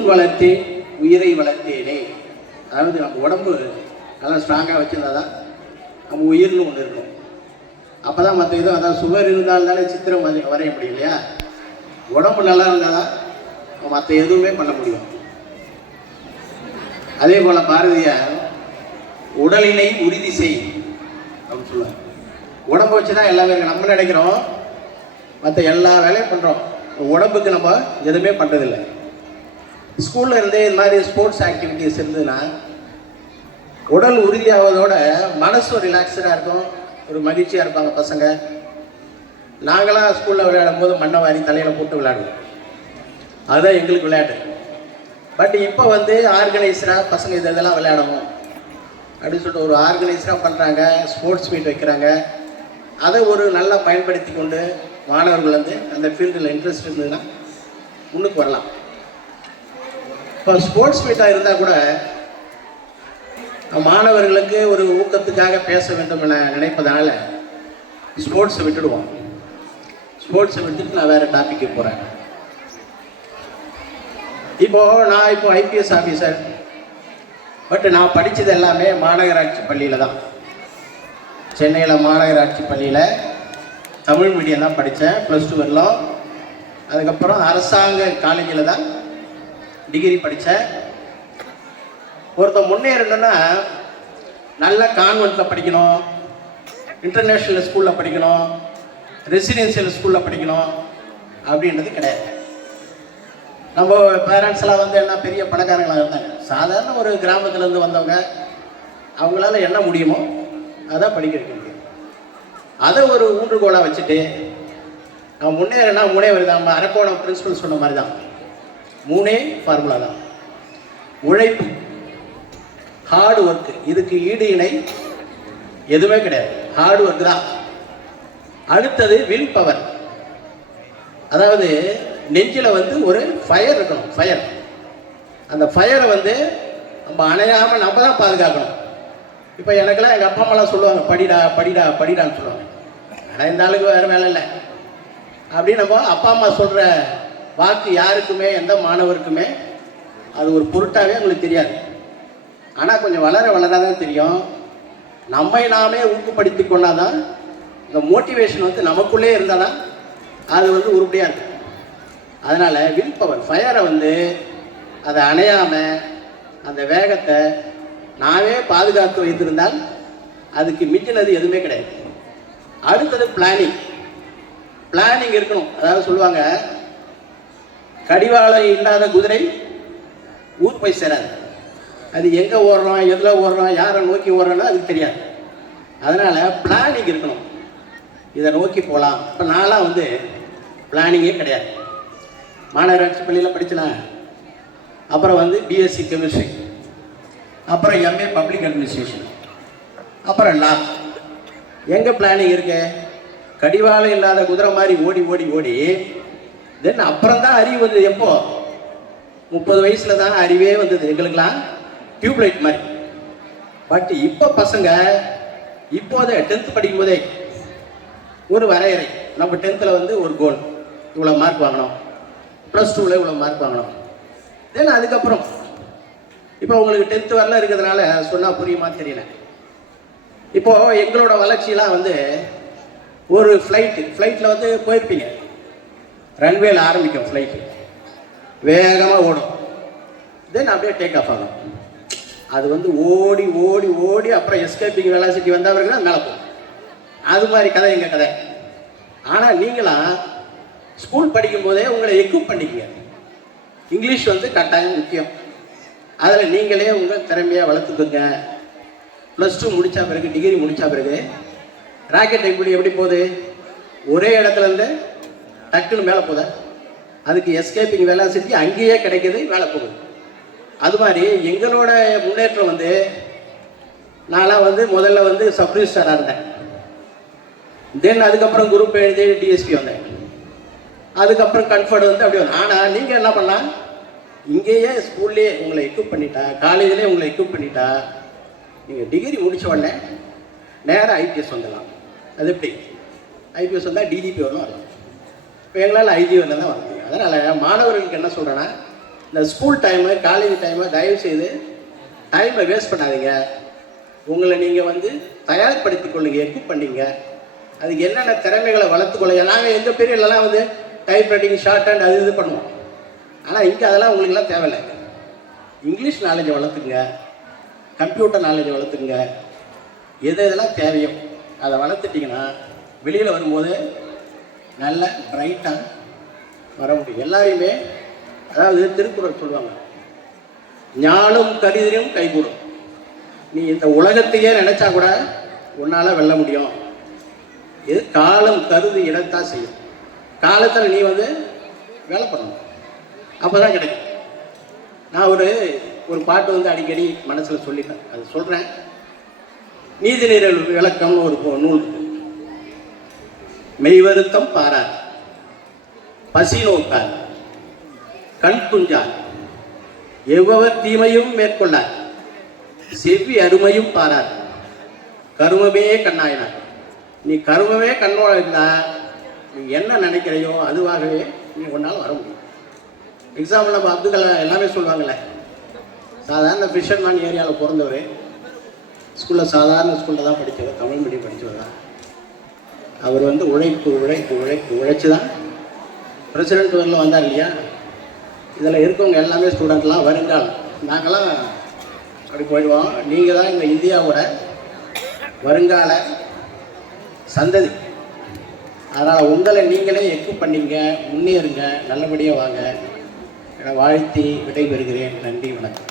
ஊன் வளர்த்தே உயிரை வளர்த்தேனே. அதாவது நம்ம உடம்பு நல்லா ஸ்ட்ராங்காக வச்சிருந்தா தான் நம்ம உயிர்னு ஒன்று இருக்கும். அப்போ தான் மற்ற இதுவும் அதான் சுவர் இருந்தால் தானே சித்திரம் வரைய வரைய முடியும் இல்லையா? உடம்பு நல்லா இருந்தால் தான் மற்ற எதுவுமே பண்ண முடியும். அதே போல் பாரதியார் உடலினை உறுதி செய் அப்படின்னு சொல்லுவார். உடம்பு வச்சு தான் எல்லாமே நம்ம நினைக்கிறோம் மற்ற எல்லா வேலையும் பண்ணுறோம் உடம்புக்கு நம்ம எதுவுமே பண்ணுறதில்லை ஸ்கூலில் இருந்தே இந்த மாதிரி ஸ்போர்ட்ஸ் ஆக்டிவிட்டிஸ் இருந்ததுன்னா உடல் உறுதியாவதோட மனசும் ரிலாக்ஸ்டாக இருக்கும் ஒரு மகிழ்ச்சியாக இருப்பாங்க பசங்க. நாங்களாம் ஸ்கூலில் விளையாடும் போது மண்ணை வாரி தலையில் போட்டு விளையாடுவோம். அதுதான் எங்களுக்கு விளையாட்டு. பட் இப்போ வந்து ஆர்கனைஸராக பசங்க இது இதெல்லாம் விளையாடணும். அப்படின்னு சொல்லிட்டு ஒரு ஆர்கனைஸராக பண்ணுறாங்க ஸ்போர்ட்ஸ் மீட் வைக்கிறாங்க. அதை ஒரு நல்லா பயன்படுத்தி கொண்டு மாணவர்கள் வந்து அந்த ஃபீல்டில் இன்ட்ரெஸ்ட் இருந்ததுன்னா முன்னுக்கு வரலாம். இப்போ ஸ்போர்ட்ஸ் மீட்டாக இருந்தால் கூட மாணவர்களுக்கு ஒரு ஊக்கத்துக்காக பேச வேண்டும் என நினைப்பதனால ஸ்போர்ட்ஸை விட்டுடுவோம். ஸ்போர்ட்ஸை விட்டுட்டு நான் வேறு டாபிக்கு போகிறேன் இப்போ நான் இப்போ ஐபிஎஸ் ஆஃபீஸர் பட் நான் படித்தது எல்லாமே மாநகராட்சி பள்ளியில் தான். சென்னையில் மாநகராட்சி பள்ளியில் தமிழ் மீடியம் தான் படித்தேன் ப்ளஸ் டூ வரலாம். அதுக்கப்புறம் அரசாங்க காலேஜில் தான் டிகிரி படித்தேன் ஒருத்தன் முன்னேறணும்னா நல்ல கான்வெண்ட்டில் படிக்கணும் இன்டர்நேஷ்னல் ஸ்கூலில் படிக்கணும் ரெசிடென்சியல் ஸ்கூலில் படிக்கணும் அப்படின்றது கிடையாது. நம்ம பேரண்ட்ஸ்லாம் வந்து என்ன பெரிய பணக்காரங்களாக இருந்தாங்க. சாதாரண ஒரு கிராமத்துலேருந்து வந்தவங்க அவங்களால என்ன முடியுமோ அதான் படிக்க வைக்க முடியும் அதை ஒரு ஊன்றுகோலாக வச்சுட்டு நான் முன்னேறினா மூணே தான் நம்ம அரக்கோணம் பிரின்சிபல் சொன்ன மாதிரி தான் மூணே ஃபார்முலா தான். உழைப்பு ஹார்டு ஒர்க் இதுக்கு ஈடு இணை எதுவுமே கிடையாது. ஹார்டு ஒர்க் தான். அடுத்தது வில் பவர் அதாவது நெஞ்சில் வந்து ஒரு ஃபயர் இருக்கணும் ஃபயர் அந்த ஃபயரை வந்து நம்ம அணையாமல் நம்ம தான் பாதுகாக்கணும். இப்போ எனக்கெல்லாம் எங்கள் அப்பா அம்மாலாம் சொல்லுவாங்க படிடா படிடா படிடான்னு சொல்லுவாங்க. ஆனால் இந்த ஆளுக்கு வேறு வேலை இல்லை. அப்படின்னு நம்ம அப்பா அம்மா சொல்கிற வாக்கு யாருக்குமே எந்த மாணவருக்குமே அது ஒரு பொருட்டாகவே அவங்களுக்கு தெரியாது. ஆனால் கொஞ்சம் வளர வளராதான் தெரியும். நம்மை நாமே ஊக்கப்படுத்தி கொண்டாதான் இந்த மோட்டிவேஷன் வந்து நமக்குள்ளே இருந்தால் தான் அது வந்து உருப்படியாக இருக்கும். அதனால் வில் பவர் ஃபயரை வந்து அதை அணையாமல் அந்த வேகத்தை நாமே பாதுகாத்து வைத்திருந்தால் அதுக்கு மிஞ்சினது எதுவுமே கிடையாது. அடுத்தது பிளானிங் பிளானிங் இருக்கணும். அதாவது சொல்லுவாங்க கடிவாளம் இல்லாத குதிரை ஊர் போய் சேராது. அது எங்கே ஓடுறோம் எதில் ஓடுறோம் யாரை நோக்கி ஓடுறோன்னு அதுக்கு தெரியாது. அதனால் பிளானிங் இருக்கணும். இதை நோக்கி போகலாம். இப்போ நான்லாம் வந்து பிளானிங்கே கிடையாது. மாநகராட்சி பள்ளியில் படித்தேன் அப்புறம் வந்து பிஎஸ்சி கெமிஸ்ட்ரி அப்புறம் எம்ஏ பப்ளிக் அட்மினிஸ்ட்ரேஷன் அப்புறம் லா எங்கே பிளானிங் இருக்கு? கடிவாளம் இல்லாத குதிரை மாதிரி ஓடி ஓடி ஓடி தென் அப்புறம் தான் அறிவு வந்தது. எப்போ? முப்பது வயசுல தானே அறிவே வந்தது. எங்களுக்கெல்லாம் டியூப்லைட் மாதிரி. பட் இப்போ பசங்க இப்போதே டென்த் படிக்கும் போதே ஒரு வரையறை. நம்ம டென்த்தில் வந்து ஒரு கோல் இவ்வளோ மார்க் வாங்கணும். ப்ளஸ் டூவில் இவ்வளோ மார்க் வாங்கணும். தென் அதுக்கப்புறம் இப்போ உங்களுக்கு டென்த்து வரல இருக்கிறதுனால சொன்னால் புரியுமா தெரியல. இப்போது எங்களோட வளர்ச்சியெலாம் வந்து ஒரு ஃப்ளைட்டு ஃப்ளைட்டில் வந்து போயிருப்பீங்க. ரன்வேல ஆரம்பிக்கும் ஃப்ளைட்டு வேகமாக ஓடும். தென் அப்படியே டேக் ஆஃப் ஆகும். அது வந்து ஓடி ஓடி ஓடி அப்புறம் எஸ்கேப்பிங் வெலாசிட்டி வந்தவர்கள் தான் மேலே போகும். அது மாதிரி கதை எங்கள் கதை. ஆனால் நீங்களாம் ஸ்கூல் படிக்கும் போதே உங்களை எக்யூப் பண்ணிக்கங்க. இங்கிலீஷ் வந்து கட்டாயம் முக்கியம். அதில் நீங்களே உங்கள் திறமையாக வளர்த்துக்கோங்க. ப்ளஸ் டூ முடித்த பிறகு டிகிரி முடித்த பிறகு ராக்கெட் எப்படி எப்படி போகுது? ஒரே இடத்துலேருந்து டக்குன்னு மேலே போதா அதுக்கு எஸ்கேப்பிங் வெலாசிட்டி அங்கேயே கிடைக்கிது மேலே போகுது. அது மாதிரி எங்களோட முன்னேற்றம் வந்து நான்லாம் வந்து முதல்ல வந்து சப் ரிஜிஸ்டராக இருந்தேன். தென் அதுக்கப்புறம் குரூப் எழுதி டிஎஸ்பி வந்தேன். அதுக்கப்புறம் கன்ஃபர்ட் வந்து அப்படி வந்தேன். ஆனால் நீங்கள் என்ன பண்ணலாம்? இங்கேயே ஸ்கூல்லேயே உங்களை எக்யூப் பண்ணிட்டா காலேஜ்லேயே உங்களை எக்யூப் பண்ணிட்டா நீங்கள் டிகிரி முடிச்ச உடனே நேராக ஐபிஎஸ் வந்துடலாம். அது எப்படி? ஐபிஎஸ் வந்தால் டிஜிபி வரலாம் வரலாம் இப்போ எங்களால் ஐஜி தான் வர முடியும் அதனால் மாணவர்களுக்கு என்ன சொல்கிறேன்னா இந்த ஸ்கூல் டைமு காலேஜ் டைமு தயவு செய்து டைமை வேஸ்ட் பண்ணாதீங்க. உங்களை நீங்கள் வந்து தயார்படுத்தி கொள்ளுங்க எக்யூப் பண்ணிங்க. அதுக்கு என்னென்ன திறமைகளை வளர்த்துக்கொள்ளுங்க நாங்கள் எங்கள் பீரியட்லலாம் வந்து டைப் ரைட்டிங் ஷார்ட் ஹேண்ட் அது இது பண்ணுவோம். ஆனால் இங்கே அதெல்லாம் உங்களுக்குலாம் தேவையில்லை. இங்கிலீஷ் நாலேஜை வளர்த்துங்க கம்ப்யூட்டர் நாலேஜை வளர்த்துங்க எது எதெல்லாம் தேவையோ அதை வளர்த்துட்டிங்கன்னா வெளியில் வரும்போது நல்ல பிரைட்டாக வர முடியும். எல்லாரையுமே அதாவது திருக்குறள் சொல்லுவாங்க. ஞானம் கருதினும் கைகூடும். நீ இந்த உலகத்தையே நினைச்சா கூட உன்னால் வெல்ல முடியும். இது காலம் கருதி இடத்தான் செய்யும். காலத்தில் நீ வந்து வேலை பண்ணணும். அப்போ தான் கிடைக்கும். நான் ஒரு ஒரு பாட்டு வந்து அடிக்கடி மனசில் சொல்லிட்டேன் அது சொல்கிறேன் நீதிநீரல் விளக்கம்னு ஒரு நூல் இருக்கு. மெய்வருத்தம் பாரார் பசி நோக்கார் கண் துஞ்சார் எவ்வளவு தீமையும் மேற்கொள்ளார். செவ்வி அருமையும் பாரார் கருமமே கண்ணாயினார். நீ கருமமே கண்ணோட இருந்தா நீ என்ன நினைக்கிறையோ அதுவாகவே நீ உன்னால் வர முடியும். எக்ஸாம்பிள் நம்ம அப்துல் கலாம் எல்லாமே சொல்லுவாங்கல்ல சாதாரண ஃபிஷர்மேன் ஏரியாவில் பிறந்தவர். ஸ்கூலில் சாதாரண ஸ்கூலில் தான் படித்தவர் தமிழ் மீடியம் படித்தவர் தான். அவர் வந்து உழைப்பு உழைப்பு உழைப்பு உழைச்சி தான் பிரசிடென்ட் வரல வந்தார் இல்லையா? இதில் இருக்கவங்க எல்லாமே ஸ்டூடெண்ட்லாம் வருங்காலம் நாங்களாம் அப்படி போயிடுவோம். நீங்கள் தான் இந்த இந்தியாவோட வருங்கால சந்ததி. அதனால் உங்களை நீங்களே எக்கு பண்ணிங்க முன்னேறுங்க நல்லபடியாக வாங்க. என வாழ்த்தி விடைபெறுகிறேன். நன்றி வணக்கம்.